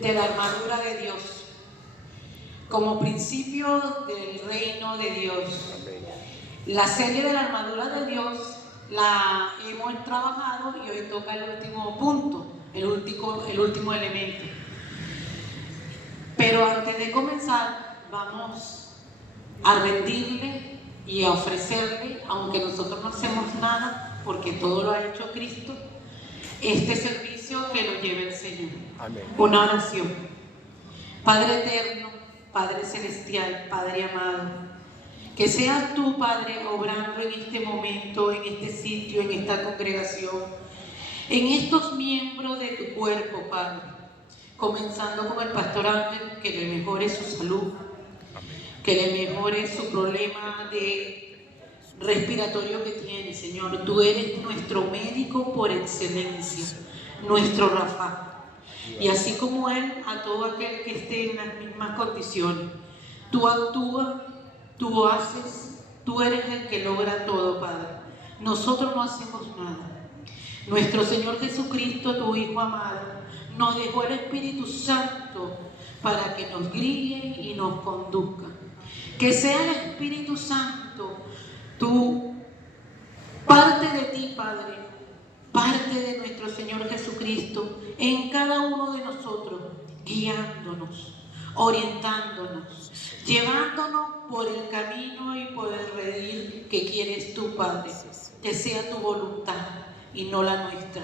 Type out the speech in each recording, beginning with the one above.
de la armadura de Dios, como principio del reino de Dios. La serie de la armadura de Dios la hemos trabajado y hoy toca el último punto, el último elemento. Pero antes de comenzar, vamos a rendirle y a ofrecerle, aunque nosotros no hacemos nada, porque todo lo ha hecho Cristo, este servicio que lo lleve el Señor. Amén. Una oración. Padre eterno, Padre celestial, Padre amado, que seas tú, Padre, obrando en este momento, en este sitio, en esta congregación, en estos miembros de tu cuerpo, Padre, comenzando con el pastor Ángel, que le mejore su salud, que le mejore su problema de respiratorio que tiene, Señor. Tú eres nuestro médico por excelencia, nuestro Rafa. Y así como Él, a todo aquel que esté en las mismas condiciones, tú actúas, tú haces, tú eres el que logra todo, Padre. Nosotros no hacemos nada. Nuestro Señor Jesucristo, tu Hijo amado, nos dejó el Espíritu Santo para que nos guíe y nos conduzca. Que sea el Espíritu Santo, tú, parte de ti, Padre, parte de nuestro Señor Jesucristo en cada uno de nosotros, guiándonos, orientándonos, llevándonos por el camino y por el redil que quieres tú, Padre. Que sea tu voluntad y no la nuestra.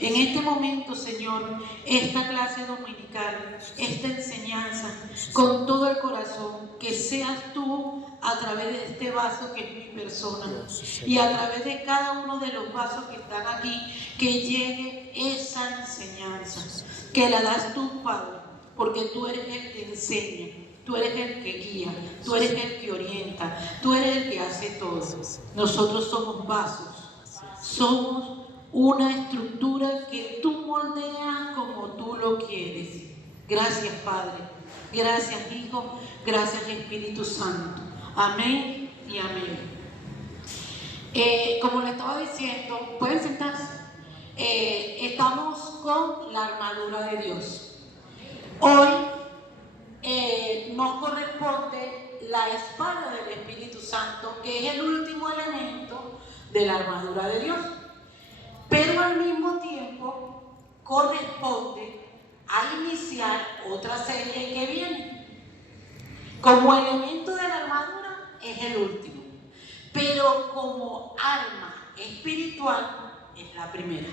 En este momento, Señor, esta clase dominical, esta enseñanza, con todo el corazón, que seas tú a través de este vaso que es mi persona y a través de cada uno de los vasos que están aquí, que llegue esa enseñanza, que la das tú, Padre, porque tú eres el que enseña, tú eres el que guía, tú eres el que orienta, tú eres el que hace todo. Nosotros somos vasos, somos una estructura que tú moldeas como tú lo quieres. Gracias, Padre. Gracias, Hijo. Gracias, Espíritu Santo. Amén y amén. Como le estaba diciendo, pueden sentarse. Estamos con la armadura de Dios. Hoy nos corresponde la espada del Espíritu Santo, que es el último elemento de la armadura de Dios. Pero al mismo tiempo corresponde a iniciar otra serie que viene. Como elemento de la armadura es el último, pero como arma espiritual es la primera.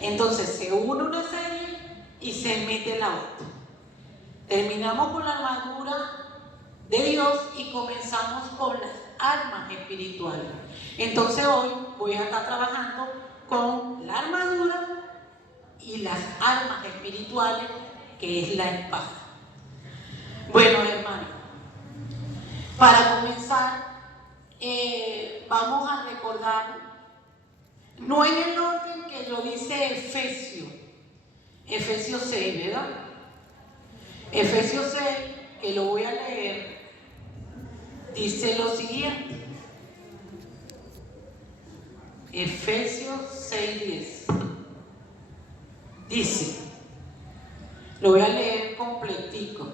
Entonces se une una serie y se mete la otra. Terminamos con la armadura de Dios y comenzamos con las armas espirituales. Entonces hoy voy a estar trabajando con la armadura y las armas espirituales, que es la espada. Bueno, hermanos, para comenzar, vamos a recordar, no en el orden que lo dice Efesios 6, ¿verdad? Efesios 6, que lo voy a leer, dice lo siguiente. Efesios 6:10. Dice, lo voy a leer completico.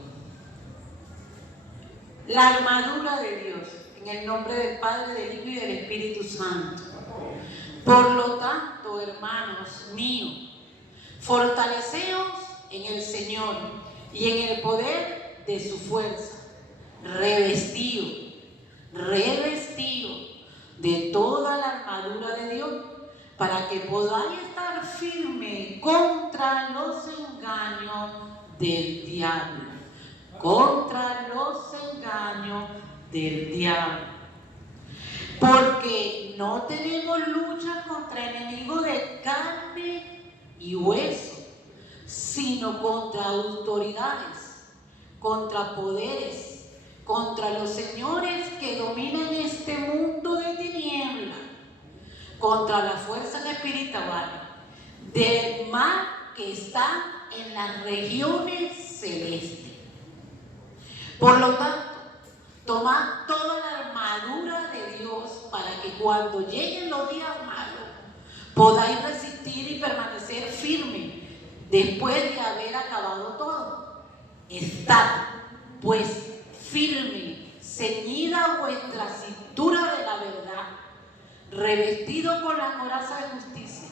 La armadura de Dios, en el nombre del Padre, del Hijo y del Espíritu Santo. Por lo tanto, hermanos míos, fortaleceos en el Señor y en el poder de su fuerza, revestido de toda la armadura de Dios, para que podáis estar firme contra los engaños del diablo. Contra los engaños del diablo. Porque no tenemos lucha contra enemigos de carne y hueso, sino contra autoridades, contra poderes, contra los señores que dominan este mundo de tinieblas, contra las fuerzas espirituales del mal que están en las regiones celestes. Por lo tanto, tomad toda la armadura de Dios para que cuando lleguen los días malos podáis resistir y permanecer firmes después de haber acabado Estad pues firme, ceñida vuestra cintura de la verdad, revestido con la coraza de justicia,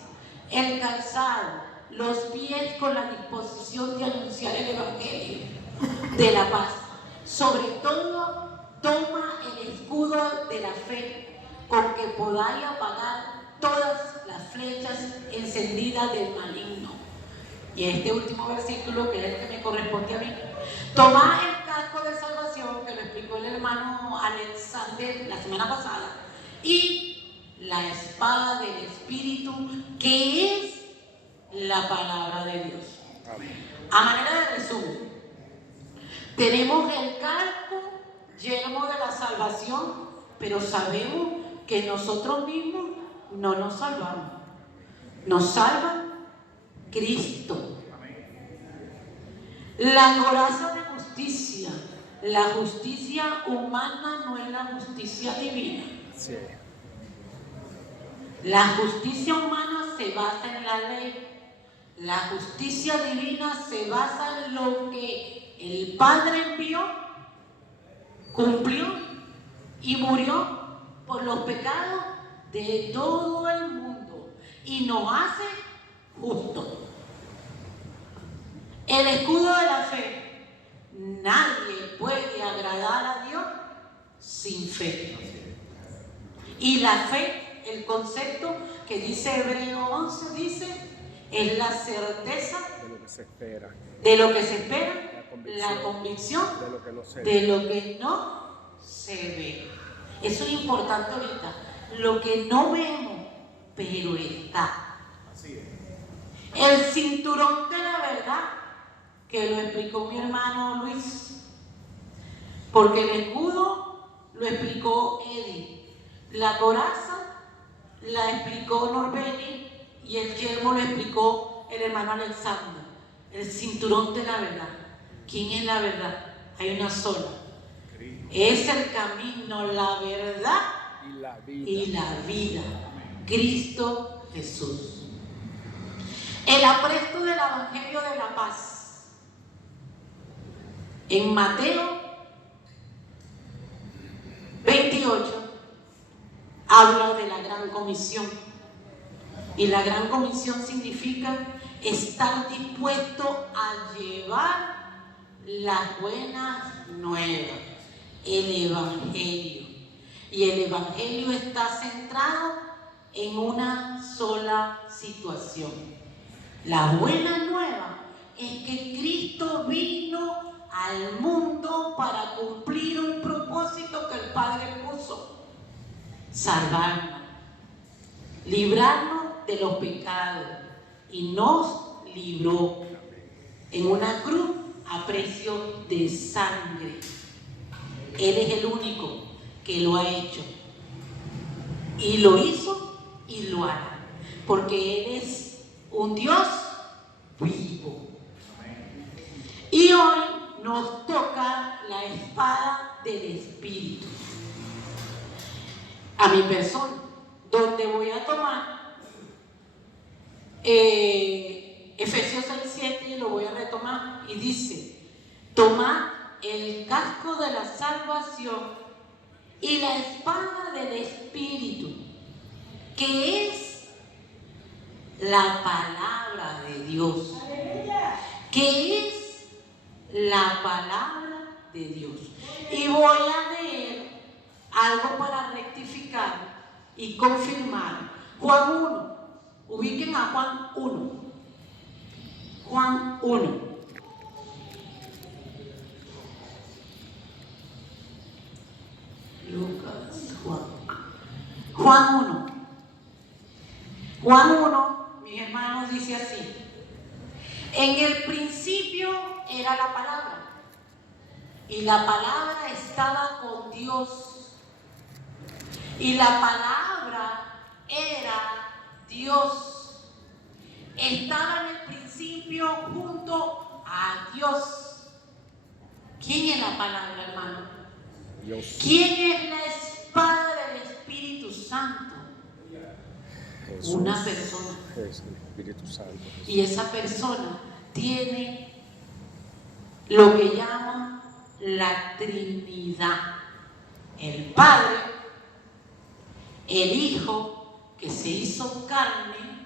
el calzado, los pies con la disposición de anunciar el evangelio de la paz. Sobre todo, toma el escudo de la fe, con que podáis apagar todas las flechas encendidas del maligno. Y este último versículo, que es el que me corresponde a mí, tomad el casco de salvación, que lo explicó el hermano Alexander la semana pasada, y la espada del Espíritu, que es la palabra de Dios. A manera de resumen, tenemos el casco yelmo de la salvación, pero sabemos que nosotros mismos no nos salvamos. Nos salva Cristo. La coraza de justicia. La justicia humana no es la justicia divina. Sí. La justicia humana se basa en la ley. La justicia divina se basa en lo que el Padre envió, cumplió y murió por los pecados de todo el mundo y nos hace justos. El escudo de la fe. Nadie puede agradar a Dios sin fe. Y la fe, el concepto que dice Hebreos 11, dice, es la certeza de lo que se espera, la convicción de lo que no se ve. Eso es importante ahorita. Lo que no vemos, pero está. Así es. El cinturón de la verdad, que lo explicó mi hermano Luis, porque el escudo lo explicó Eddie, la coraza la explicó Norbeni y el yelmo lo explicó el hermano Alexander. El cinturón de la verdad. ¿Quién es la verdad? Hay una sola. Es el camino, la verdad y la vida. Cristo Jesús. El apresto del Evangelio de la paz. En Mateo 28 habla de la gran comisión. Y la gran comisión significa estar dispuesto a llevar las buenas nuevas, el Evangelio. Y el Evangelio está centrado en una sola situación. La buena nueva es que Cristo vino al mundo para cumplir un propósito que el Padre puso: salvarnos, librarnos de los pecados, y nos libró en una cruz a precio de sangre. Él es el único que lo ha hecho, y lo hizo y lo hará, porque Él es un Dios vivo. Y hoy nos toca la espada del Espíritu. A mi persona, donde voy a tomar Efesios 6:7, y lo voy a retomar, y dice: tomad el casco de la salvación y la espada del Espíritu, que es la palabra de Dios. Que es la palabra de Dios. Y voy a leer algo para rectificar y confirmar. Juan 1. Ubiquen a Juan 1. Juan 1. Lucas, Juan 1. Juan 1, mis hermanos, dice así: en el principio era la palabra, y la palabra estaba con Dios, y la palabra era Dios. Estaba en el principio junto a Dios. ¿Quién es la palabra, hermano? Dios. ¿Quién es la espada del Espíritu Santo? Jesús. Una persona. Es el Espíritu Santo. Y esa persona tiene lo que llama la Trinidad. El Padre, el Hijo que se hizo carne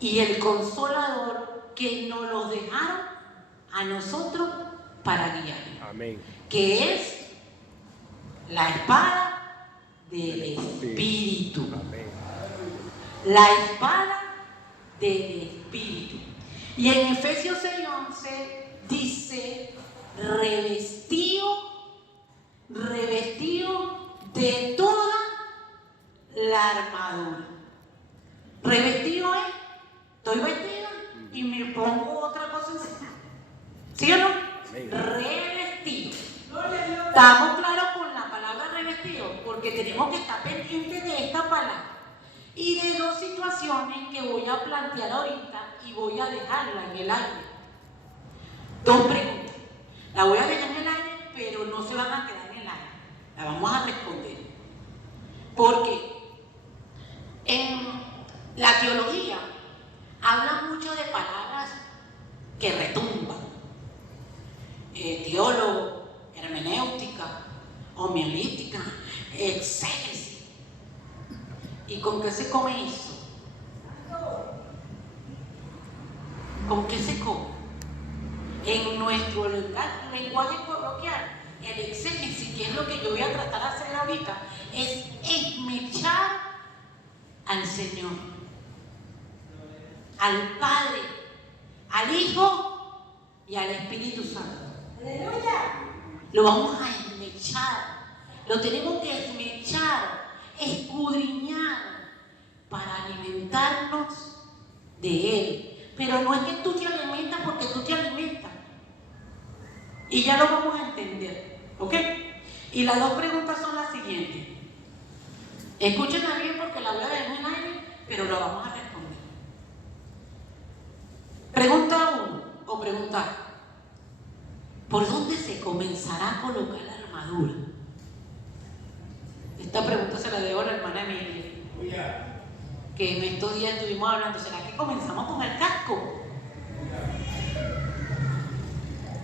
y el Consolador que nos lo dejaron a nosotros para guiar. Amén. Que es la espada del Espíritu. Amén. La espada del Espíritu. Y en Efesios 6:11 dice: revestido de toda la armadura. Revestido es, estoy vestida y me pongo otra cosa encima. ¿Sí o no? Amén. Revestido. Estamos claros con la palabra revestido, porque tenemos que estar pendientes de esta palabra y de dos situaciones que voy a plantear ahorita y voy a dejarla en el aire. Dos preguntas. La voy a dejar en el aire, pero no se van a quedar en el aire. La vamos a responder. Porque en la teología habla mucho de palabras que retumban. Teólogo, hermenéutica, homilética, exégesis. ¿Y con qué se come eso? ¿Con qué se come? En nuestro lenguaje coloquial, el exégesis, que es lo que yo voy a tratar de hacer ahorita, es esmechar al Señor, al Padre, al Hijo y al Espíritu Santo. ¡Aleluya! Lo vamos a esmechar, lo tenemos que esmechar, escudriñar para alimentarnos de Él. Pero no es que tú te alimentas porque tú te alimentas. Y ya lo vamos a entender, ¿ok? Y las dos preguntas son las siguientes. Escúchenla bien porque la voy a dejar en el aire, pero la vamos a responder. Pregunta 1 o pregunta: ¿por dónde se comenzará a colocar la armadura? Esta pregunta se la debo a la hermana Emilia, que en estos días estuvimos hablando. ¿Será que comenzamos con el casco?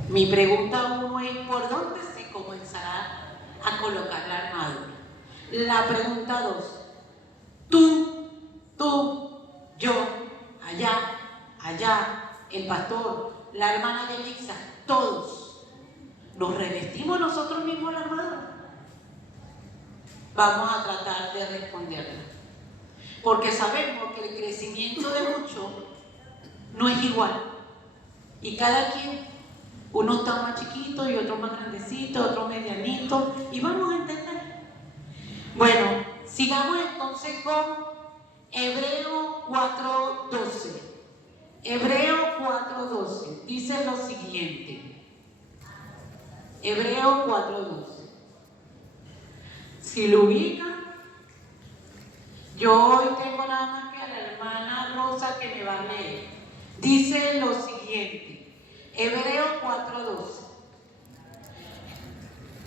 Mi pregunta 1 es: ¿por dónde se comenzará a colocar la armadura? La pregunta 2: tú, yo, allá, el pastor, la hermana de Elisa, todos, ¿nos revestimos nosotros mismos la armadura? Vamos a tratar de responderla. Porque sabemos que el crecimiento de muchos no es igual. Y cada quien, uno está más chiquito y otro más grandecito, otro medianito, y vamos a entender. Bueno, sigamos entonces con Hebreos 4:12. Hebreos 4:12 dice lo siguiente. Hebreos 4:12. Si lo ubican, yo hoy tengo nada más que a la hermana Rosa que me va a leer. Dice lo siguiente, Hebreos 4:12.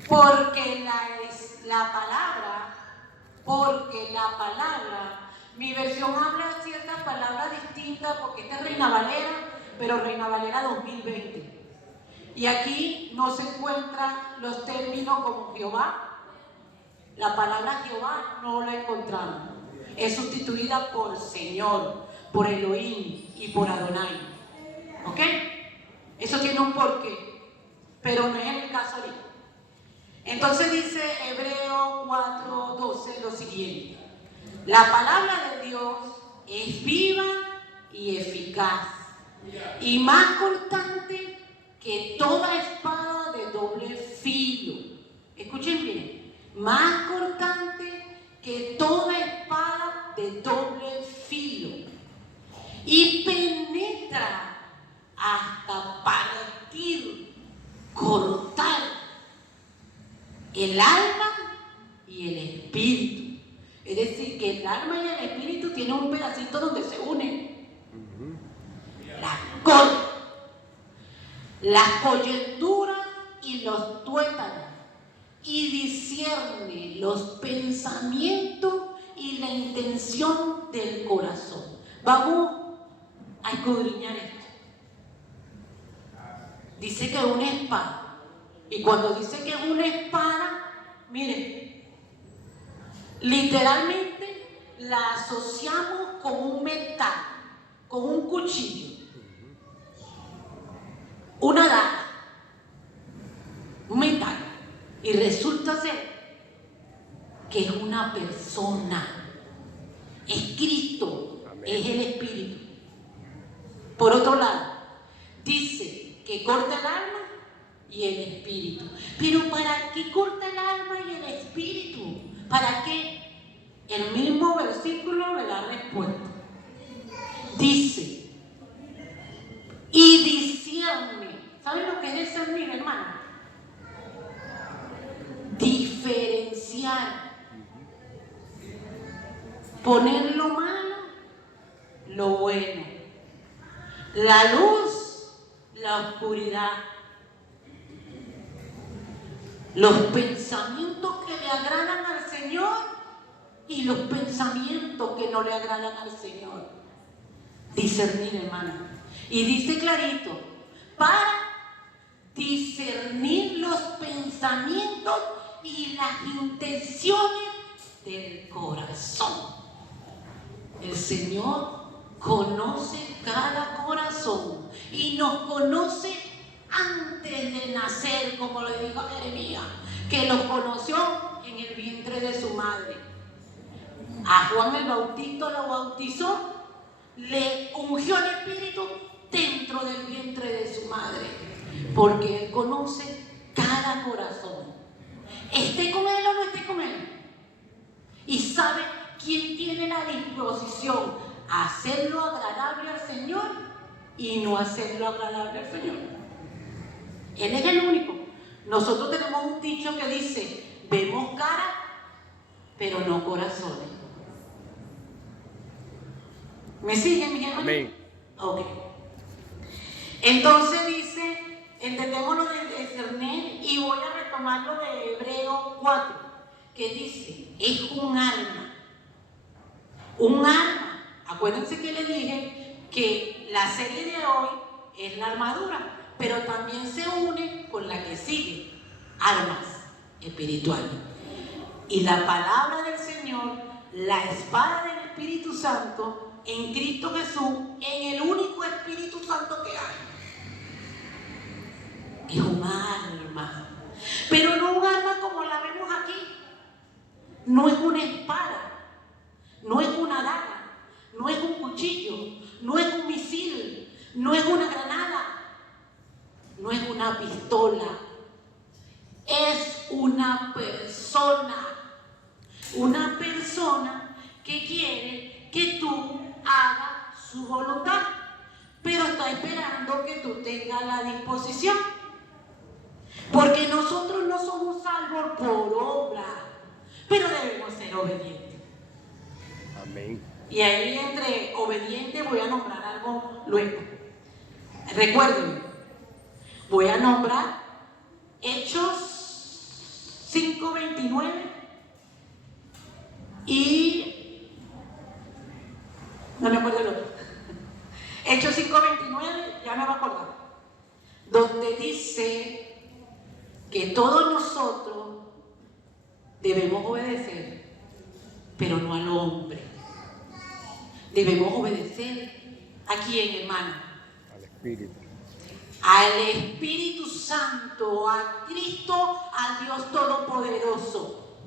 Porque la palabra, mi versión habla ciertas palabras distintas, porque esta es Reina Valera, pero Reina Valera 2020. Y aquí no se encuentran los términos como Jehová. La palabra Jehová no la encontramos. Es sustituida por Señor, por Elohim y por Adonai. ¿Ok? Eso tiene un porqué, pero no es en el caso ahorita. Entonces dice Hebreos 4:12 lo siguiente: la palabra de Dios es viva y eficaz y más cortante que toda espada de doble filo. Escuchen bien, más cortante que toda espada de doble filo, y penetra hasta partir, cortar el alma y el espíritu. Es decir, que el alma y el espíritu tienen un pedacito donde se unen. Las coyunturas y los tuétanos, y discierne los pensamientos y la intención del corazón. Vamos a escudriñar esto. dice que es una espada. Y cuando dice que es una espada, miren, literalmente la asociamos con un metal, con un cuchillo, una daga, un metal. Y resulta ser que es una persona, es Cristo, amén, es el Espíritu. Por otro lado, dice que corta el alma y el espíritu. Pero ¿para qué corta el alma y el espíritu? ¿Para qué? El mismo versículo me da respuesta. Dice, y discierne. ¿Saben lo que es discernir, hermano? Diferenciar. Poner lo malo, lo bueno. La luz, la oscuridad. Los pensamientos que le agradan al Señor y los pensamientos que no le agradan al Señor. Discernir, hermano. Y dice clarito, para discernir los pensamientos y las intenciones del corazón. El Señor conoce cada corazón y nos conoce antes de nacer, como le dijo a Jeremías, que los conoció en el vientre de su madre. A Juan el Bautista lo bautizó, le ungió el Espíritu dentro del vientre de su madre, porque Él conoce cada corazón, esté con Él o no esté con Él, y sabe quién tiene la disposición a hacerlo agradable al Señor y no hacerlo agradable al Señor. Él es el único. Nosotros tenemos un dicho que dice, vemos cara, pero no corazones. ¿Me siguen, mi hermano? Amén. Ok. Entonces dice, entendemos lo de discernir y voy a retomar lo de Hebreos 4, que dice, es un arma. Un arma. Acuérdense que les dije que la serie de hoy es la armadura, pero también se une con la que sigue, armas espirituales. Y la palabra del Señor, la espada del Espíritu Santo, en Cristo Jesús, en el único Espíritu Santo que hay. Es un arma, pero no un arma como la vemos aquí. No es una espada, no es una daga, no es un cuchillo, no es un misil, no es una granada, no es una pistola, es una persona que quiere que tú hagas su voluntad, pero está esperando que tú tengas la disposición, porque nosotros no somos salvos por obra, pero debemos ser obedientes. Amén. Y ahí entre obediente voy a nombrar algo luego. Recuerden, voy a nombrar Hechos 5:29 y no me acuerdo el otro. Hechos 5:29, ya me va a acordar, donde dice que todos nosotros debemos obedecer, pero no al hombre. Debemos obedecer a quién, hermano. Al Espíritu. Al Espíritu Santo, a Cristo, al Dios Todopoderoso.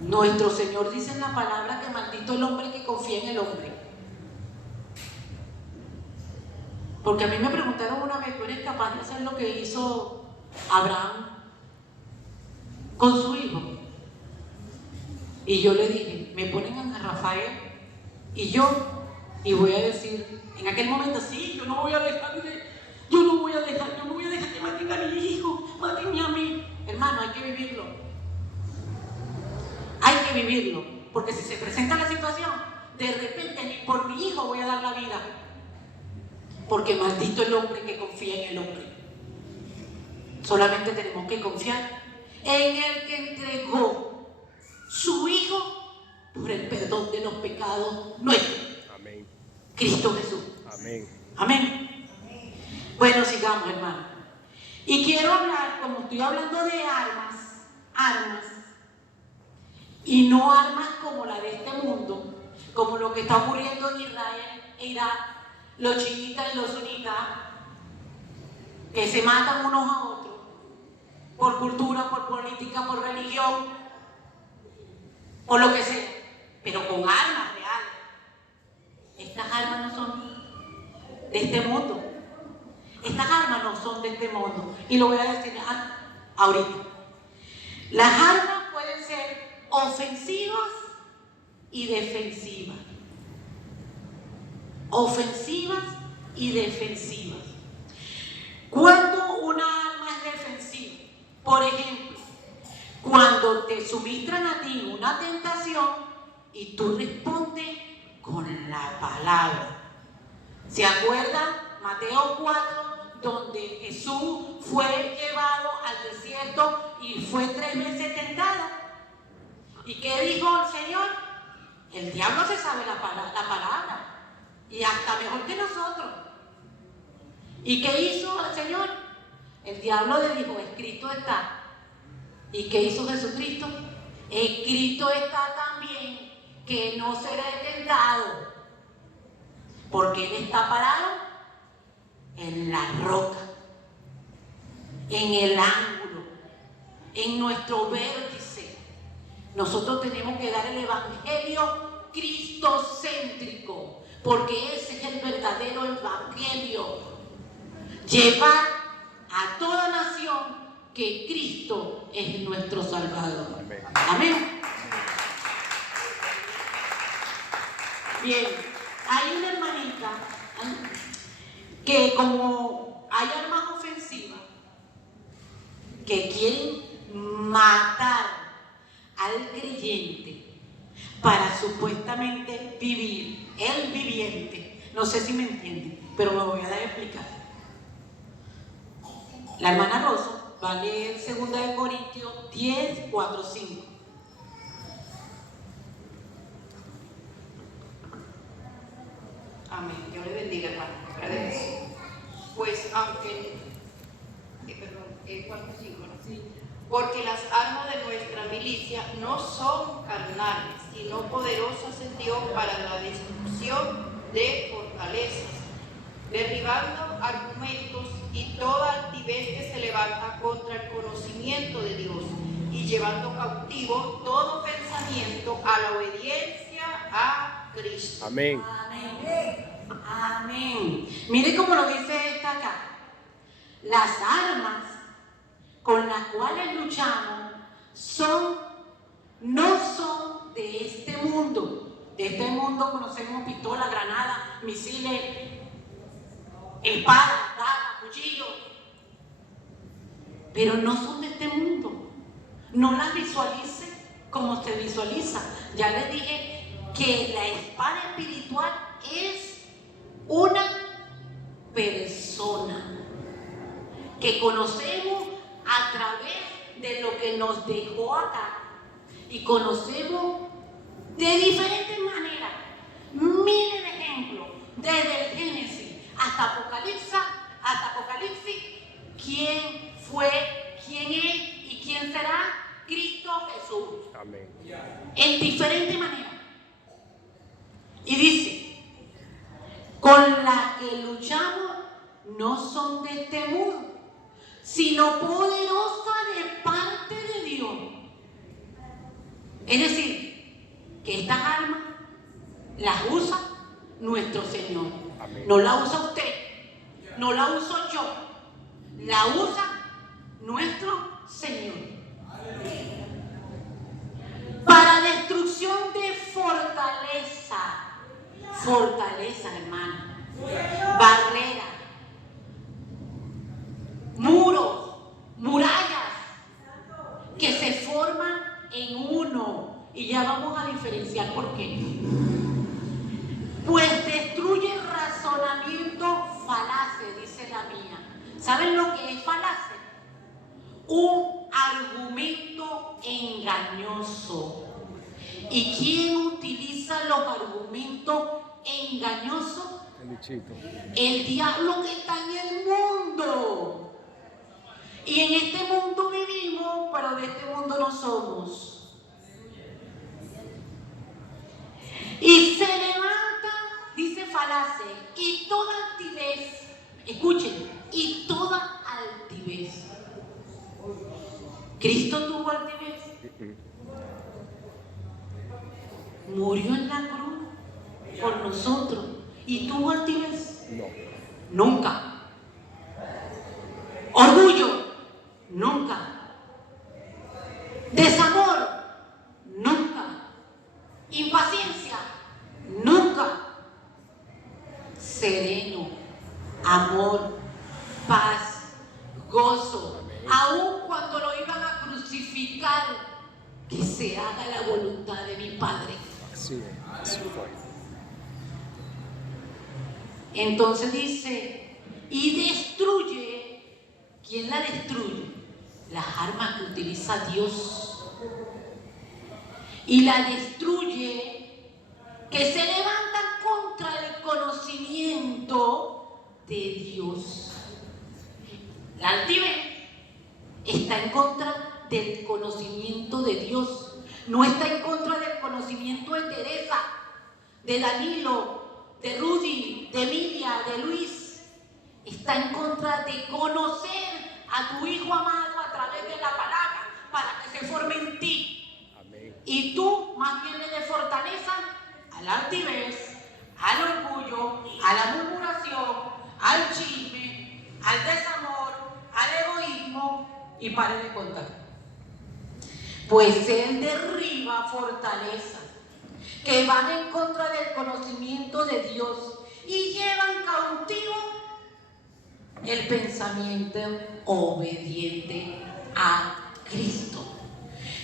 Nuestro Señor dice en la palabra que maldito el hombre que confía en el hombre. Porque a mí me preguntaron una vez, ¿tú eres capaz de hacer lo que hizo Abraham con su hijo? Y yo le dije, me ponen a Rafael y voy a decir, en aquel momento, sí, yo no voy a dejar que maten a mi hijo, maten a mí. Hermano, hay que vivirlo. Hay que vivirlo, porque si se presenta la situación, de repente ni por mi hijo voy a dar la vida. Porque maldito el hombre que confía en el hombre. Solamente tenemos que confiar en el que entregó su Hijo por el perdón de los pecados nuestros. Amén. Cristo Jesús. Amén. Amén. Bueno, sigamos, hermano. Y quiero hablar, como estoy hablando de armas, y no armas como la de este mundo, como lo que está ocurriendo en Israel e Irak, los chiitas y los sunitas, que se matan unos a otros, por cultura, por política, por religión, por lo que sea, pero con armas reales. Estas armas no son de este mundo. Estas armas no son de este mundo. Y lo voy a decir ahorita. Las armas pueden ser ofensivas y defensivas. Ofensivas y defensivas. ¿Cuándo una arma es defensiva? Por ejemplo, cuando te suministran a ti una tentación y tú respondes con la palabra. ¿Se acuerdan? Mateo 4, donde Jesús fue llevado al desierto y fue 3 veces tentado. ¿Y qué dijo el Señor? El diablo se sabe la palabra y hasta mejor que nosotros. ¿Y qué hizo el Señor? El diablo le dijo, escrito está. ¿Y qué hizo Jesucristo? Escrito está también que no será tentado, porque Él está parado en la roca, en el ángulo, en nuestro vértice. Nosotros tenemos que dar el evangelio cristocéntrico, porque ese es el verdadero evangelio. Llevar a toda nación que Cristo es nuestro Salvador. Amén. Amén. Bien, hay una hermanita que como hay armas ofensivas que quieren matar al creyente para supuestamente vivir, el viviente. No sé si me entienden, pero me voy a dar a explicar. La hermana Rosa va a leer 2 Corintios 10, 4, 5. Amén. Dios le bendiga, hermano. Pues aunque, 4, 5, ¿no? Sí. Porque las armas de nuestra milicia no son carnales, sino poderosas en Dios para la destrucción de fortalezas, derribando argumentos y toda altivez que se levanta contra el conocimiento de Dios, y llevando cautivo todo pensamiento a la obediencia a Cristo. Amén. Amén. Amén. Mire cómo lo dice esta acá. Las armas con las cuales luchamos no son de este mundo. De este mundo conocemos pistolas, granadas, misiles, espadas, dagas, cuchillos. Pero no son de este mundo. No las visualice como se visualiza. Ya les dije que la espada espiritual es una persona que conocemos a través de lo que nos dejó acá, y conocemos de diferentes maneras, miles de ejemplos, desde el Génesis hasta Apocalipsis, quién fue, quién es y quién será Cristo Jesús. Amén. En diferentes maneras. Y dice, con la que luchamos no son de este mundo, sino poderosa de parte de Dios. Es decir, que estas armas las usa nuestro Señor. Amén. No la usa usted, no la uso yo, la usa nuestro Señor. Para destrucción de fortaleza, hermano, barreras, muros, murallas que se forman en uno, y ya vamos a diferenciar por qué. Pues destruye razonamiento falaces, dice la mía. ¿Saben lo que es falace? Un argumento engañoso. ¿Y quién utiliza los argumentos engañosos? El bichito. El diablo que está en el mundo. Y en este mundo vivimos, pero de este mundo no somos. Y se levanta, dice Falase, y toda altivez, escuchen, y toda altivez. ¿Cristo tuvo altivez? Murió en la cruz por nosotros. ¿Y tuvo altivez? No. Nunca. Orgullo, nunca. Desamor, nunca. Impaciencia, nunca. Sereno, amor, paz, gozo. Aun cuando lo iban a crucificar, que se haga la voluntad de mi Padre. Así es, así fue. Entonces dice, y destruye. ¿Quién la destruye? Las armas que utiliza Dios. Y la destruye, que se levantan contra el conocimiento de Dios. La altivez está en contra del conocimiento de Dios. No está en contra del conocimiento de Teresa, de Danilo, de Rudy, de Emilia, de Luis. Está en contra de conocer a tu Hijo amado a través de la palabra para que se forme en ti. Amén. Y tú más bien le des fortaleza a la altivez, al orgullo, a la murmuración, al chisme, al desamor, al egoísmo, y pare de contar. Pues Él derriba fortaleza que van en contra del conocimiento de Dios y llevan cautivo el pensamiento obediente a Cristo.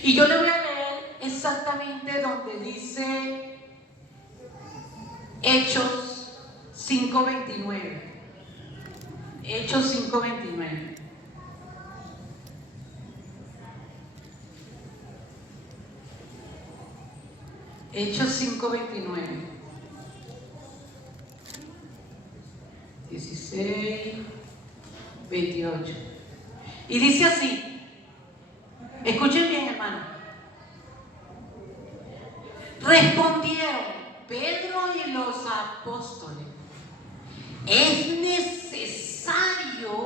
Y yo le voy a leer exactamente donde dice Hechos 5:29. Hechos 5:29. Hechos 5:29. 16, 28. Y dice así. Escuchen bien, hermano. Respondieron Pedro y los apóstoles: es necesario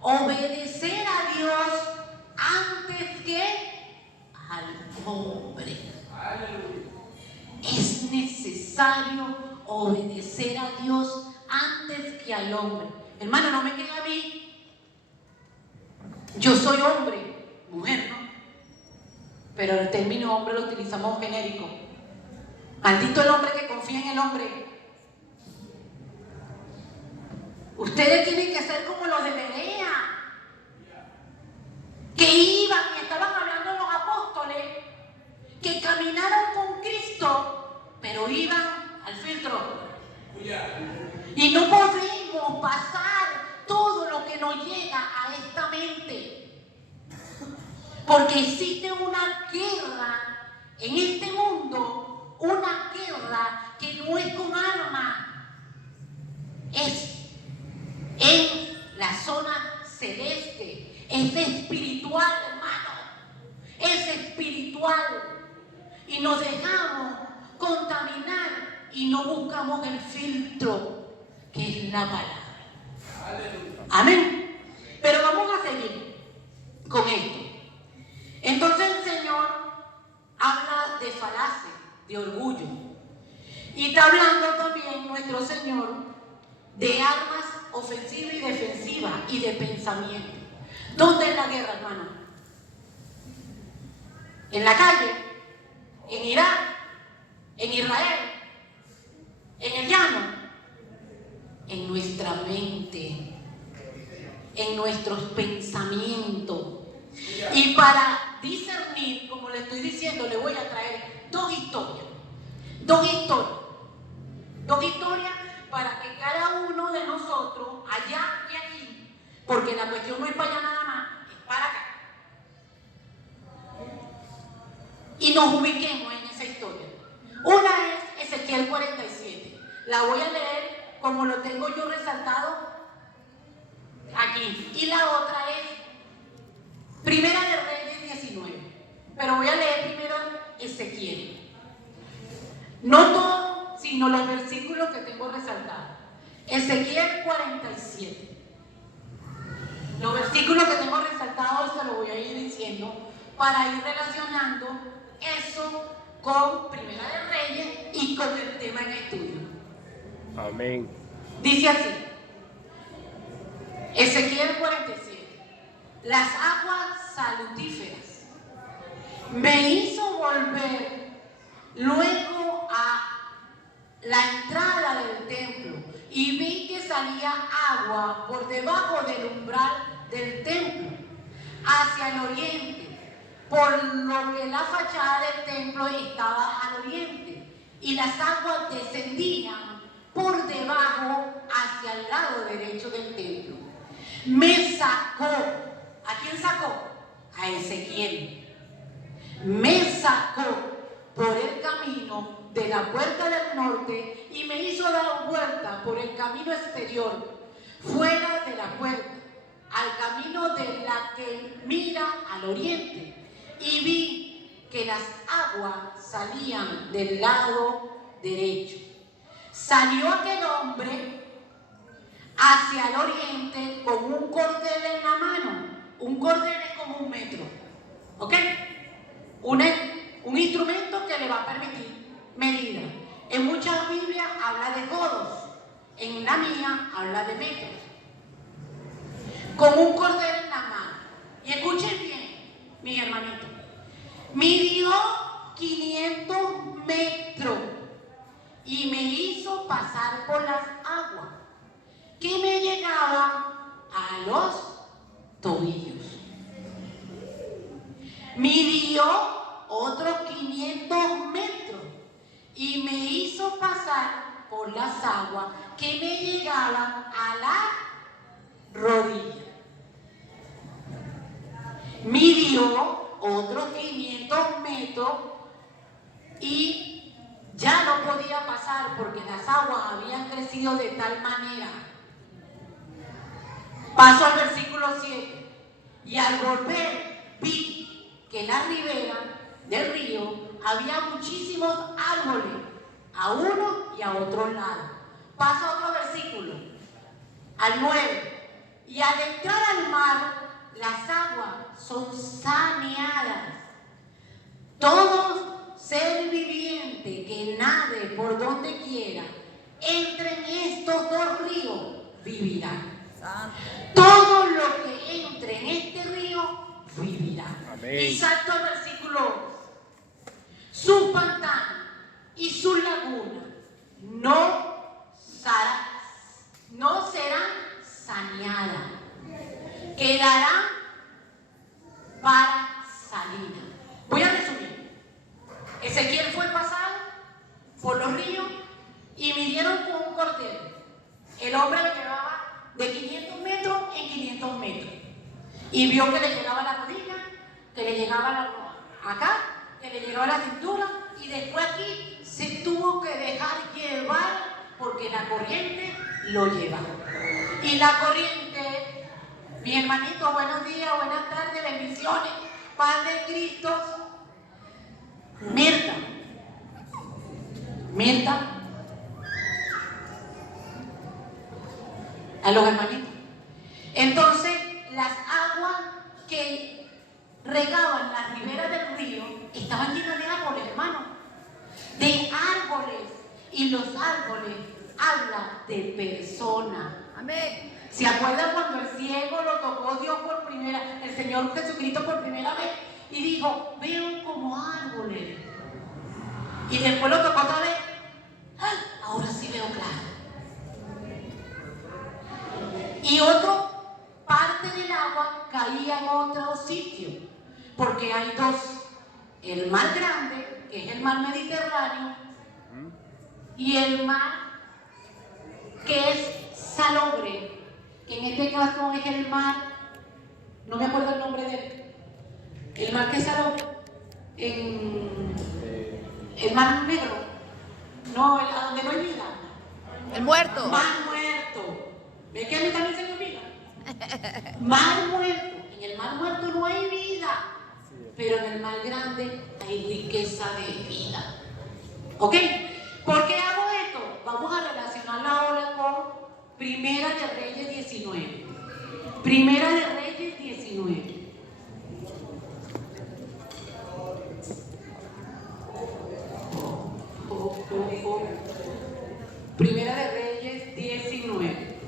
obedecer a Dios antes que al hombre. Es necesario obedecer a Dios antes que al hombre. Hermano, no me queda a mí. Yo soy hombre, mujer, ¿no? Pero el término hombre lo utilizamos genérico. Maldito el hombre que confía en el hombre. Ustedes tienen que ser como los de Berea, que iban y estaban hablando los apóstoles, que caminaron con Cristo, pero iban al filtro. Y no podemos pasar todo lo que nos llega a esta mente, porque existe una guerra en este mundo, una guerra que no es con armas, es en la zona celeste, es espiritual, hermano, es espiritual. Y nos dejamos contaminar y no buscamos el filtro que es la palabra. Amén. Pero vamos a seguir con esto. Entonces el Señor habla de falacia, de orgullo. Y está hablando también nuestro Señor de armas ofensivas y defensivas y de pensamiento. ¿Dónde es la guerra, hermano? En la calle, en Irak, en Israel, en el llano, en nuestra mente, en nuestros pensamientos. Y para discernir, como le estoy diciendo, le voy a traer dos historias para que cada uno de nosotros, allá y aquí, porque la cuestión no es para allá nada más, es para acá, y nos ubiquemos en esa historia. Una es Ezequiel 47. La voy a leer como lo tengo yo resaltado aquí. Y la otra es sino los versículos que tengo resaltados. Ezequiel 47. Los versículos que tengo resaltados se los voy a ir diciendo para ir relacionando eso con Primera de Reyes y con el tema en estudio. Amén. Dice así, Ezequiel 47, las aguas salutíferas me hizo volver luego a la entrada del templo y vi que salía agua por debajo del umbral del templo hacia el oriente, por lo que la fachada del templo estaba al oriente y las aguas descendían por debajo hacia el lado derecho del templo. Me sacó, ¿a quién sacó? A Ezequiel. Me sacó por el camino de la puerta del norte y me hizo dar vuelta por el camino exterior, fuera de la puerta, al camino de la que mira al oriente, y vi que las aguas salían del lado derecho. Salió aquel hombre hacia el oriente con un cordel en la mano. Un cordel es como 1 metro, ¿ok? Un instrumento que le va a permitir medida. En muchas Biblias habla de codos, en la mía habla de metros. Con un cordel en la mano. Y escuchen bien, mis hermanitos. Midió 500 metros y me hizo pasar por las aguas que me llegaban a los tobillos. Midió otros 500 metros y me hizo pasar por las aguas que me llegaban a la rodilla. Midió otros 500 metros y ya no podía pasar porque las aguas habían crecido de tal manera. Paso al versículo 7. Y al volver vi que en la ribera del río había muchísimos árboles a uno y a otro lado. Paso a otro versículo, al 9. Y al entrar al mar, las aguas son saneadas. Todo ser viviente que nade por donde quiera, entre en estos dos ríos, vivirá. Todo lo que entre en este río, vivirá. Amén. Y salto al versículo 11. Sus pantanos y sus lagunas no serán saneadas, quedarán para salida. Voy a resumir. Ezequiel fue pasado por los ríos y midieron con un cordel. El hombre le llevaba de 500 metros en 500 metros. Y vio que le llegaba a la rodilla, que le llegaba acá, que le llegaba a la cintura, y después aquí se tuvo que dejar llevar porque la corriente lo llevaba. Y la corriente, mi hermanito, buenos días, buenas tardes, bendiciones, paz de Cristo. Mirta, a los hermanitos. Entonces, las aguas que regaban las riberas del río estaban llenas de árboles, hermano. De árboles. Y los árboles hablan de personas. Amén. ¿Se acuerdan cuando el ciego lo tocó Dios por primera, el Señor Jesucristo por primera vez? Y dijo, veo como árboles. Y después lo tocó otra vez. ¡Ah! Ahora sí veo claro. Y otra parte del agua caía en otro sitio, porque hay dos: el mar grande, que es el mar Mediterráneo, y el mar que es salobre, que en este caso es el mar, no me acuerdo el nombre de él, el mar que es salobre, el mar negro, no, a donde no hay vida. El muerto. Mar muerto. ¿Ves que a mí también se me olvida? Mar muerto. En el mar muerto no hay vida, pero en el mar grande hay riqueza de vida. ¿Ok? ¿Por qué hago esto? Primera de Reyes 19. Primera de Reyes 19. Primera de Reyes 19.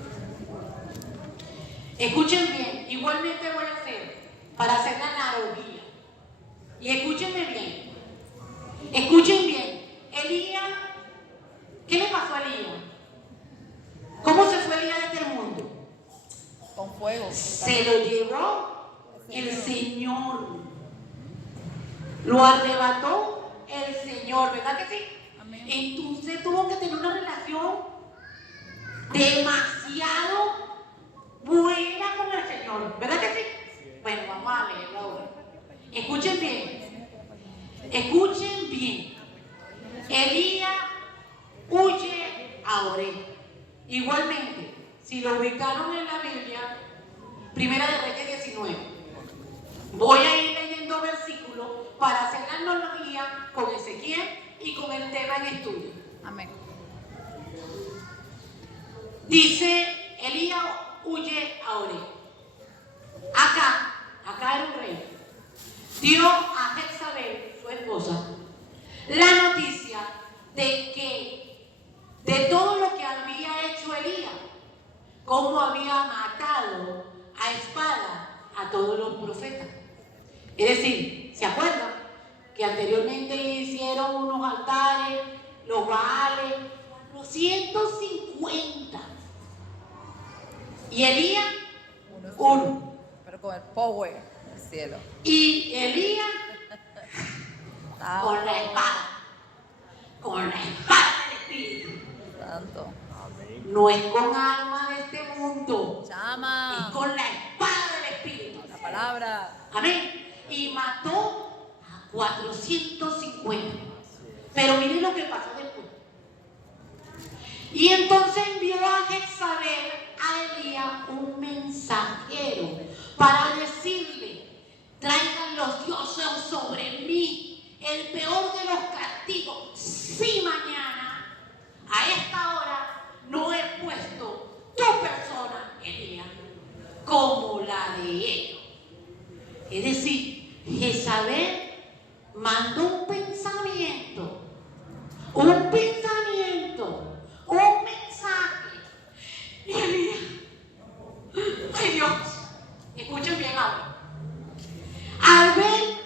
Escuchen bien, igualmente voy a hacer para hacer la analogía. Y escúchenme bien. Escuchen bien. Elías, ¿qué le pasó a Elías? ¿Cómo se fue Elías de este mundo? Con fuego. Se lo llevó el Señor. Lo arrebató el Señor, ¿verdad que sí? Amén. Entonces tuvo que tener una relación demasiado buena con el Señor, ¿verdad que sí? Bueno, vamos a leerlo ahora. Escuchen bien. Escuchen bien. Elías huye a Oreb. Igualmente, si lo ubicaron en la Biblia, Primera de Reyes 19. Voy a ir leyendo versículos para hacer la analogía con Ezequiel y con el tema en estudio. Amén. Dice, Elías huye a Oreb. Acá era un rey. Dio a Jezabel, su esposa, la noticia de todo lo que había hecho Elías, cómo había matado a espada a todos los profetas. Es decir, ¿se acuerdan? Que anteriormente hicieron unos altares, los Baales, 450. Y Elías, uno. Pero con el power del cielo. Y Elías, Santo. con la espada del Espíritu. Santo. Amén. No es con armas de este mundo, Llama. es con la espada del Espíritu. La palabra. Amén. Y mató a 450. Pero miren lo que pasó después. Y entonces envió a Jezabel a Elías un mensajero para decirle: traigan los dioses sobre mí el peor de los castigos, si mañana a esta hora no he puesto tu persona, Elías, como la de ellos. Es decir, Jezabel mandó un pensamiento, un mensaje. Y Elías, ay Dios, escuchen bien ahora. Al ver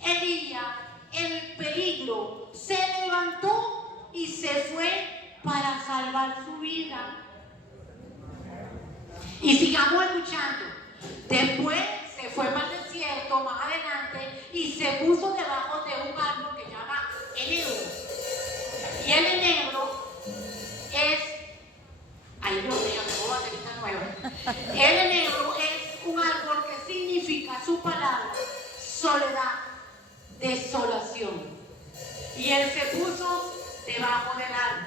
Elías el peligro, se levantó y se fue para salvar su vida. Y sigamos escuchando. Después se fue para el desierto, más adelante, y se puso debajo de un árbol que se llama enebro. Y el enebro es, ay Dios mío, me voy a hacer esta nueva. El enebro es un árbol que significa su palabra, soledad, desolación. Y él se puso debajo del árbol.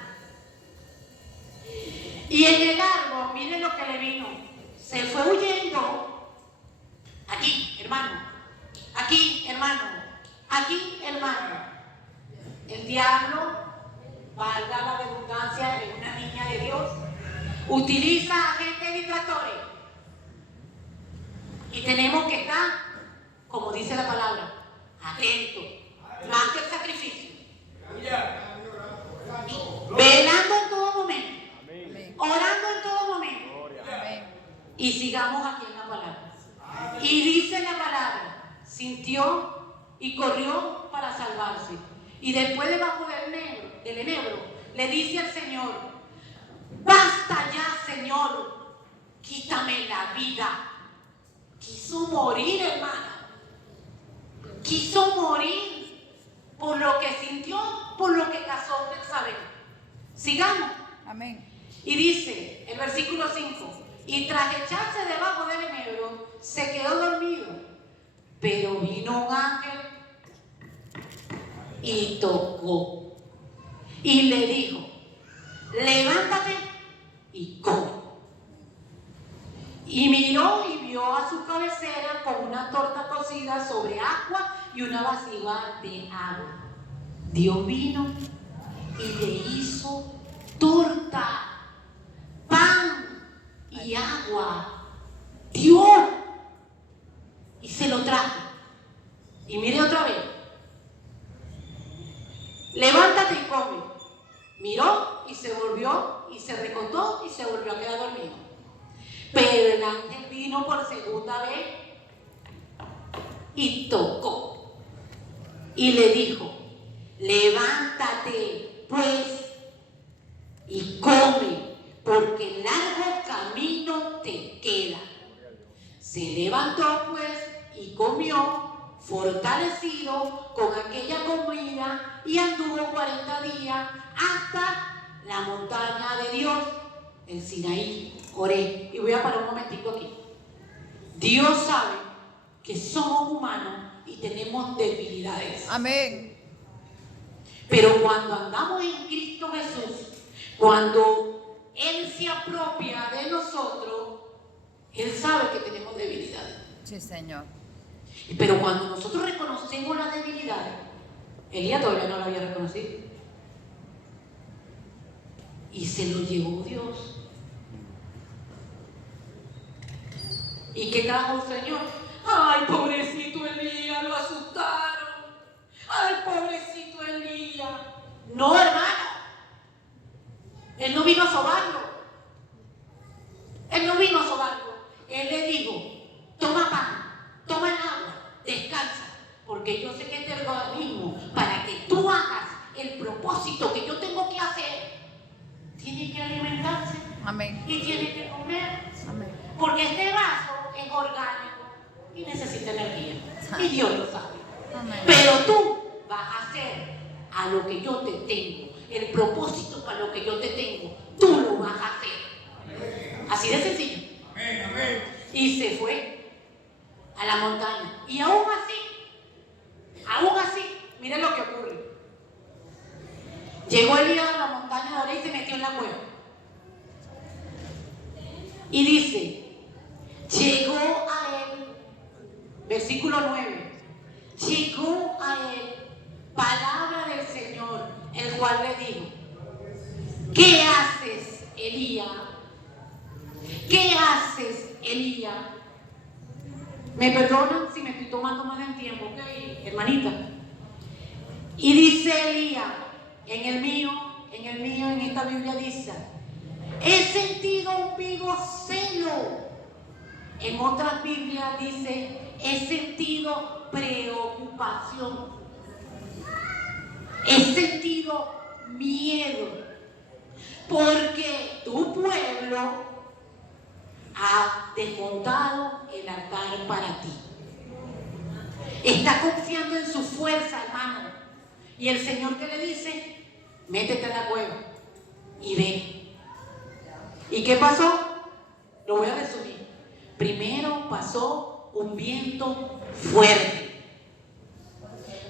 Y en el árbol, miren lo que le vino. Se fue huyendo. Aquí, hermano. Aquí, hermano. Aquí, hermano. El diablo, valga la redundancia, es una niña de Dios. Utiliza agentes distractores. Y tenemos que estar, como dice la palabra, atentos. Más que el sacrificio. Velando en todo momento. Amén. Orando en todo momento. Gloria. Amén. Y sigamos aquí en la palabra. Y dice la palabra, sintió y corrió para salvarse. Y después debajo del enebro, le dice al Señor: basta ya, Señor, quítame la vida. Quiso morir, hermana. Quiso morir por lo que sintió, por lo que casó Jezabel. Sigamos. Amén. Y dice el versículo 5: y tras echarse debajo del enebro, se quedó dormido. Pero vino un ángel y tocó. Y le dijo: levántate y come. Y miró y vio a su cabecera con una torta cocida sobre agua y una vasija de agua. Dio vino y le hizo torta, pan y agua. Dio y se lo trajo. Y mire otra vez. Levántate y come. Miró y se volvió y se recostó y se volvió a quedar dormido. Pero el ángel vino por segunda vez y tocó y le dijo: levántate pues y come, porque largo camino te queda. Se levantó pues y comió, fortalecido con aquella comida, y anduvo 40 días hasta la montaña de Dios, el Sinaí, Horeb. Y voy a parar un momentico aquí. Dios sabe que somos humanos y tenemos debilidades. Amén. Pero cuando andamos en Cristo Jesús, cuando Él se apropia de nosotros, Él sabe que tenemos debilidades. Sí, Señor. Pero cuando nosotros reconocemos las debilidades, Elías todavía no la había reconocido. Y se lo llevó Dios. ¿Y qué trajo el Señor? ¡Ay, pobrecito Elías! Lo asustaron. ¡Ay, pobrecito Elías! No, hermano. Él no vino a sobarlo. Él no vino a sobarlo. Él le dijo: toma pan, toma el agua, descansa, porque yo sé que este organismo, para que tú hagas el propósito que yo tengo que hacer, tiene que alimentarse. Amén. Y tiene que comer. Amén. Porque este vaso es orgánico y necesita energía. Y Dios lo sabe. Amén. Pero tú vas a hacer a lo que yo te tengo. El propósito para lo que yo te tengo, tú lo vas a hacer. Así de sencillo. Y se fue a la montaña. Y aún así, miren lo que ocurre. Llegó Elías a la montaña de Horeb y se metió en la cueva. Y dice: llegó a él, versículo 9, llegó a él palabra del Señor, el cual le dijo: ¿qué haces, Elías? ¿Qué haces, Elías? Me perdonan si me estoy tomando más del tiempo, ¿ok, hermanita? Y dice Elías, en esta Biblia dice: he sentido un vivo celo. En otras Biblias dice: he sentido preocupación. He sentido miedo. Porque tu pueblo ha desmontado el altar para ti. Está confiando en su fuerza, hermano. Y el Señor, que le dice: métete a la cueva y ve. ¿Y qué pasó? Lo voy a resumir. Primero pasó un viento fuerte.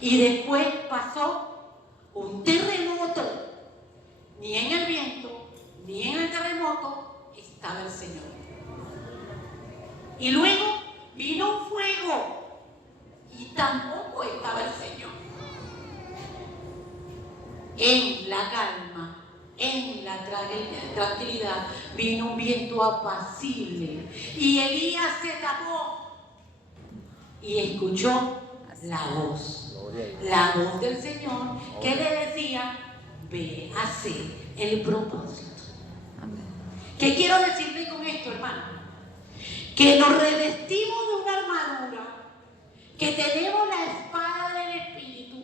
Y después pasó un terremoto. Ni en el viento, ni en el terremoto estaba el Señor. Y luego vino un fuego y tampoco estaba el Señor. En la calma, en la tranquilidad, vino un viento apacible. Y Elías se tapó y escuchó la voz del Señor, que le decía: ve a hacer el propósito. Amén. ¿Qué quiero decirle con esto, hermano? Que nos revestimos de una armadura, que tenemos la espada del Espíritu,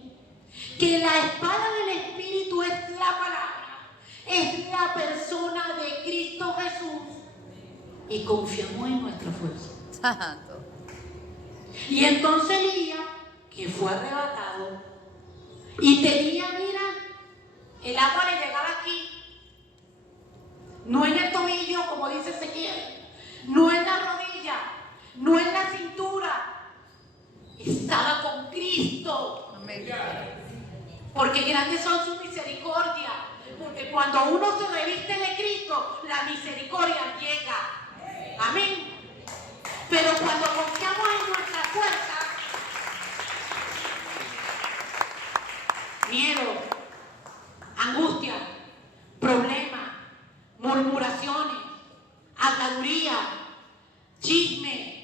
que la espada del Espíritu es la palabra, es la persona de Cristo Jesús, y confiamos en nuestra fuerza. Santo. Y entonces Elías, que fue arrebatado, y tenía, mira, el agua le llegaba aquí, no en el tobillo, como dice Ezequiel, no en la rodilla, no en la cintura, estaba con Cristo. Amén. Porque grandes son sus misericordias. Porque cuando uno se reviste de Cristo, la misericordia llega. Amén. Pero cuando confiamos en nuestra fuerza, miedo, angustia, problemas, murmuraciones, habladuría, chisme.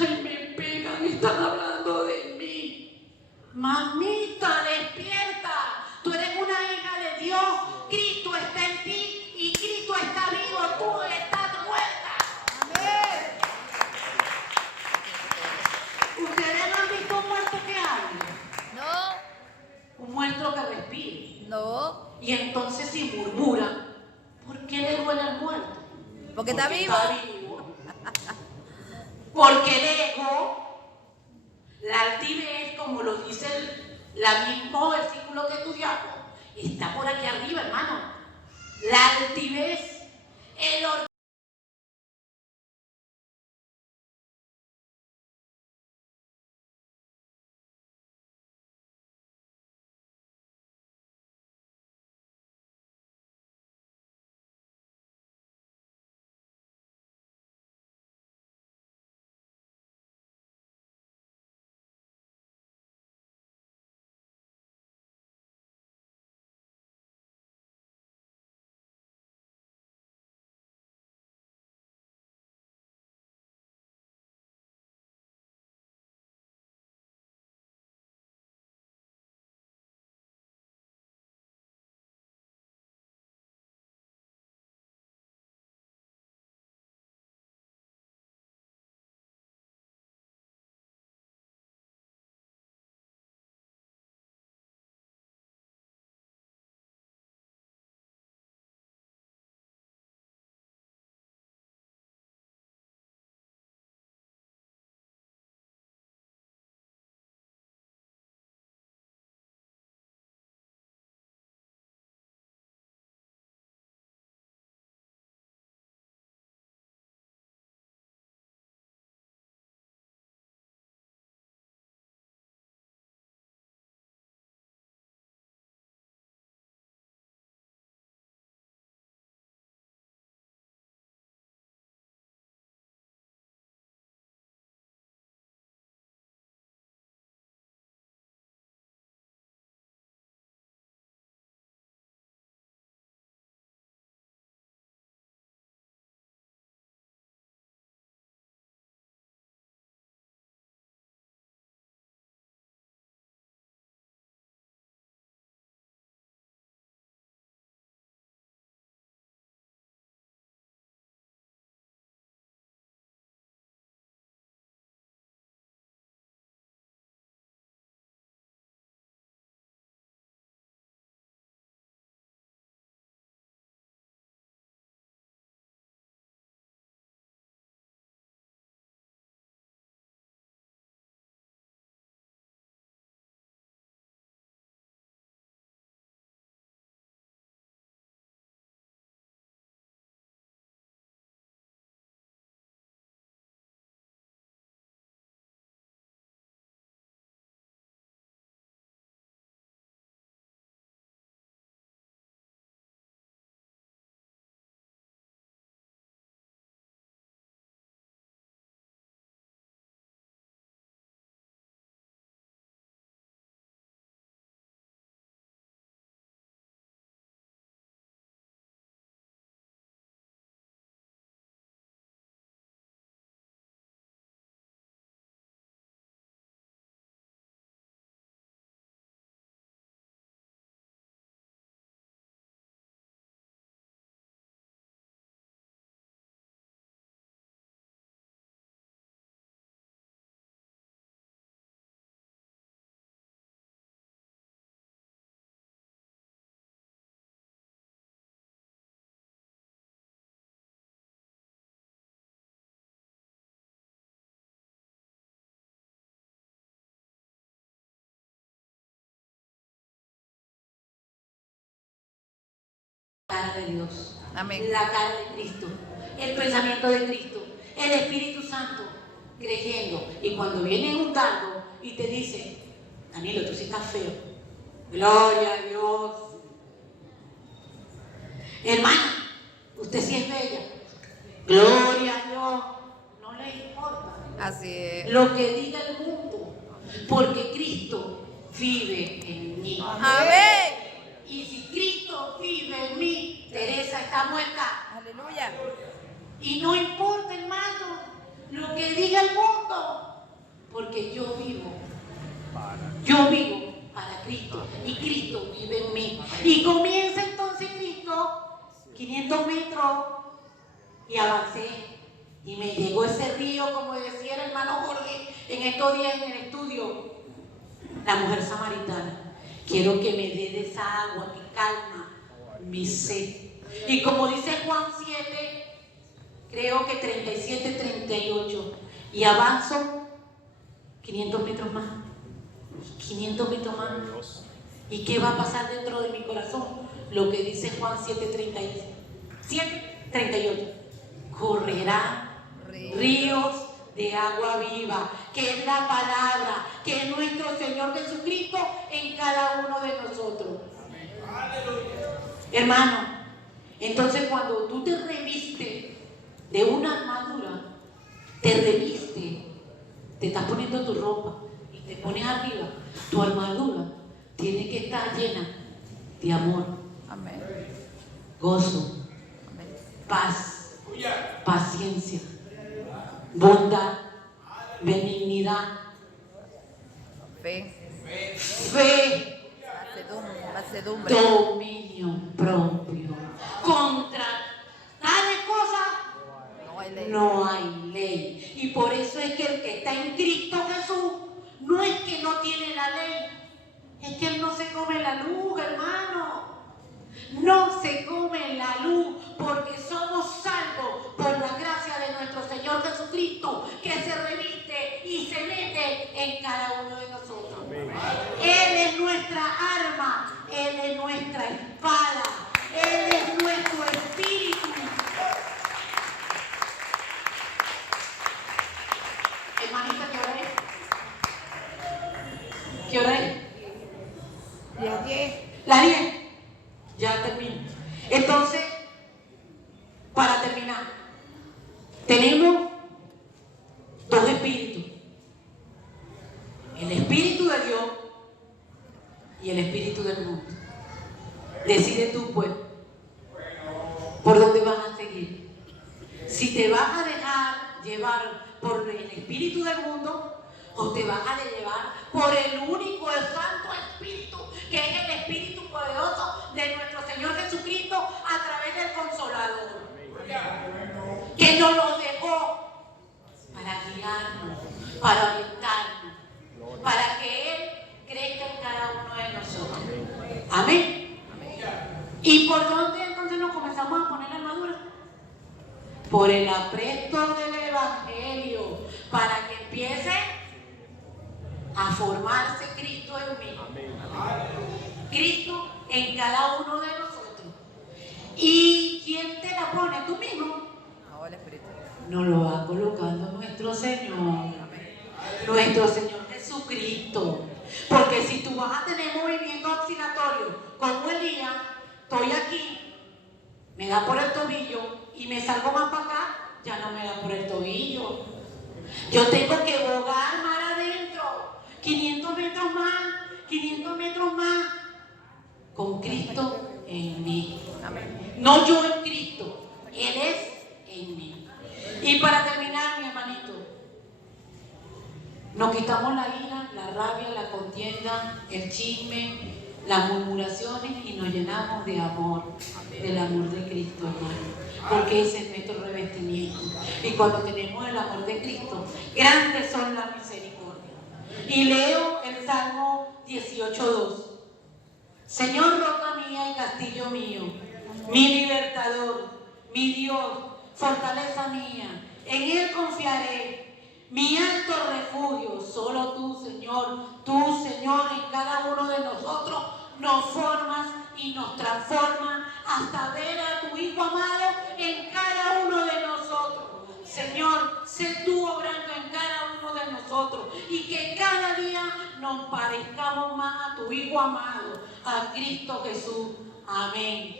Ay, me pegan, están hablando de mí. Mamita, despierta. Tú eres una hija de Dios. Cristo está en ti y Cristo está vivo. Tú estás muerta. Amén. ¿Ustedes no han visto un muerto que hable? No, Un muerto que respire. no, Y entonces si murmura, ¿por qué le duele al muerto? porque está vivo. vivo. Porque el ego, la altivez, como lo dice el mismo versículo que estudiamos, está por aquí arriba, hermano. La altivez, el orgullo. Cara de Dios, Amén. la cara de Cristo, el pensamiento de Cristo, el Espíritu Santo, creyendo. Y cuando viene un dardo y te dice, Danilo, tú sí estás feo, gloria a Dios. Hermana, usted sí es bella, gloria a Dios. No le importa Así es. lo que diga el mundo, porque Cristo vive en mí. Amén. Y si Cristo vive en mí, Teresa está muerta. Aleluya. Y no importa, hermano, lo que que diga el mundo, porque yo vivo para Cristo y Cristo vive en mí. Y comienza entonces Cristo 500 metros y avancé y me llegó ese río, como decía el hermano Jorge en estos días en el estudio, la mujer samaritana. Quiero que me dé de esa agua que calma mi sed. Y como dice Juan 7, creo que 37, 38, y avanzo 500 metros más, 500 metros más. ¿Y qué va a pasar dentro de mi corazón? Lo que dice Juan 7, 38. Correrán ríos de agua viva, que es la palabra, que es nuestro Señor Jesucristo en cada uno de nosotros. Hermano, entonces cuando tú te revistes de una armadura, te reviste, te estás poniendo tu ropa y te pones arriba, tu armadura tiene que estar llena de amor, Amén. gozo, Amén. paz, paciencia, bondad, benignidad, Fe. fe, Mansedumbre. dominio propio. Contra tales cosas No hay ley. no hay ley. Y por eso es que el que está en Cristo Jesús no es que no tiene la ley, es que él no se come la luz, hermano. No se come la luz, porque somos salvos por la gracia de nuestro Señor Jesucristo, que se reviste y se mete en cada uno de nosotros. Él es nuestra arma, Él es nuestra espada, Él es nuestro espíritu. Hermanita, ¿qué hora es? ¿Qué hora es? Las 10. Las 10. Ya termino. Entonces, para terminar, tenemos dos espíritus. El espíritu de Dios y el espíritu del mundo. Decide tú, pues, por dónde vas a seguir. Si te vas a dejar llevar por el espíritu del mundo o te vas a llevar por el único, el Santo Espíritu, que es el Espíritu poderoso de nuestro Señor Jesucristo a través del Consolador, que nos lo dejó para guiarnos, para orientarnos, para que Él crezca en cada uno de nosotros. Amén. ¿Y por dónde entonces nos comenzamos a poner la armadura? Por el apresto del Evangelio, para que empiece a formarse Cristo en mí. Cristo en cada uno de nosotros. ¿Y quién te la pone? ¿Tú mismo? No, el Espíritu. Nos lo va colocando nuestro Señor. Nuestro Señor Jesucristo. Porque si tú vas a tener movimiento oscilatorio como Elías, estoy aquí, me da por el tobillo y me salgo más para acá, ya no me da por el tobillo. Yo tengo que bogar mar adentro, 500 metros más, 500 metros más, con Cristo en mí. Amén. No yo en Cristo, Él es en mí. Y para terminar, mi hermanito, nos quitamos la ira, la rabia, la contienda, el chisme, las murmuraciones y nos llenamos de amor, del amor de Cristo, hermano. Porque ese es nuestro revestimiento. Y cuando tenemos el amor de Cristo, grandes son las misericordias. Y leo el Salmo 18:2. Señor, roca mía y castillo mío, mi libertador, mi Dios, fortaleza mía, en Él confiaré. Mi alto refugio, solo tú, Señor, en cada uno de nosotros nos formas y nos transformas hasta ver a tu Hijo amado en cada uno de nosotros. Señor, sé tú obrando en cada uno de nosotros y que cada día nos parezcamos más a tu Hijo amado, a Cristo Jesús. Amén.